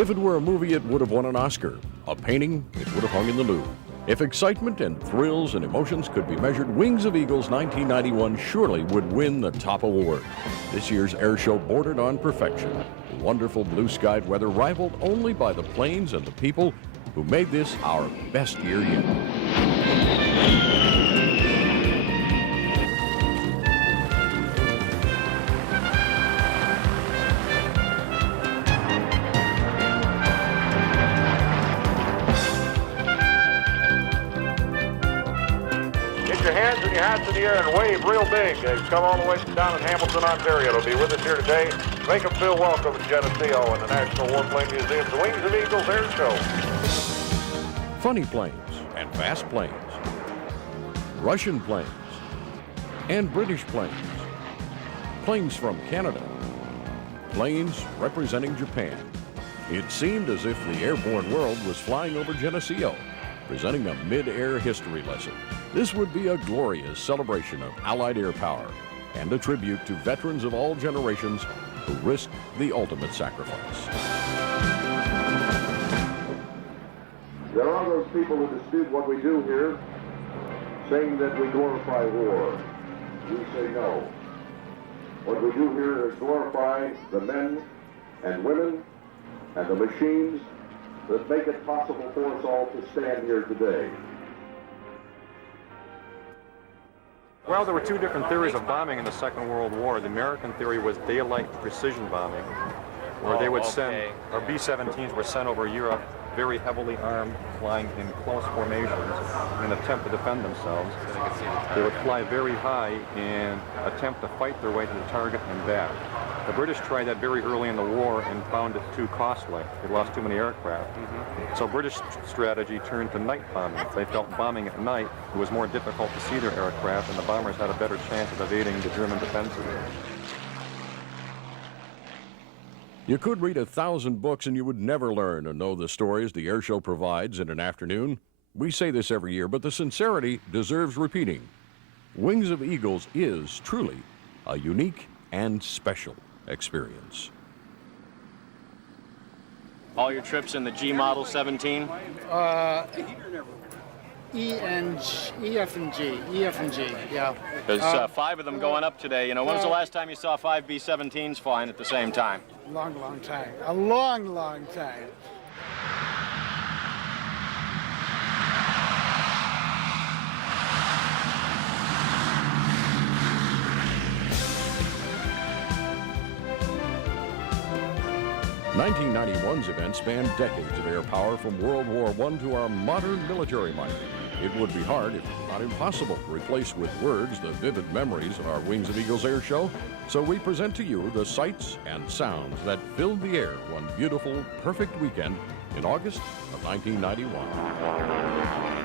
If it were a movie, it would have won an Oscar. A painting, it would have hung in the Louvre. If excitement and thrills and emotions could be measured, Wings of Eagles 1991 surely would win the top award. This year's air show bordered on perfection. Wonderful blue-skied weather rivaled only by the planes and the people who made this our best year yet. Get your hands and your hats in the air and wave real big. They've come all the way from down in Hamilton, Ontario to be with us here today. Make them feel welcome in Geneseo and the National Warplane Museum's Wings of Eagles Air Show. Funny planes and fast planes, Russian planes and British planes, planes from Canada, planes representing Japan. It seemed as if the airborne world was flying over Geneseo, presenting a mid-air history lesson. This would be a glorious celebration of Allied air power and a tribute to veterans of all generations who risked the ultimate sacrifice. There are those people who dispute what we do here, saying that we glorify war. We say no. What we do here is glorify the men and women and the machines that make it possible for us all to stand here today. Well, there were two different theories of bombing in the Second World War. The American theory was daylight precision bombing, where they would send, or B-17s were sent over Europe, very heavily armed, flying in close formations in an attempt to defend themselves. They would fly very high and attempt to fight their way to the target and back. The British tried that very early in the war and found it too costly. They lost too many aircraft. So British strategy turned to night bombing. They felt bombing at night, it was more difficult to see their aircraft, and the bombers had a better chance of evading the German defenses. You could read 1,000 books and you would never learn or know the stories the air show provides in an afternoon. We say this every year, but the sincerity deserves repeating. Wings of Eagles is truly a unique and special experience. All your trips in the G model 17? E, F, and G, yeah. There's 5 of them going up today. You know, when was the last time you saw 5 B-17s flying at the same time? Long time. A long time. '91's event spanned decades of air power from World War I to our modern military might. It would be hard, if not impossible, to replace with words the vivid memories of our Wings of Eagles air show. So we present to you the sights and sounds that filled the air one beautiful, perfect weekend in August of 1991.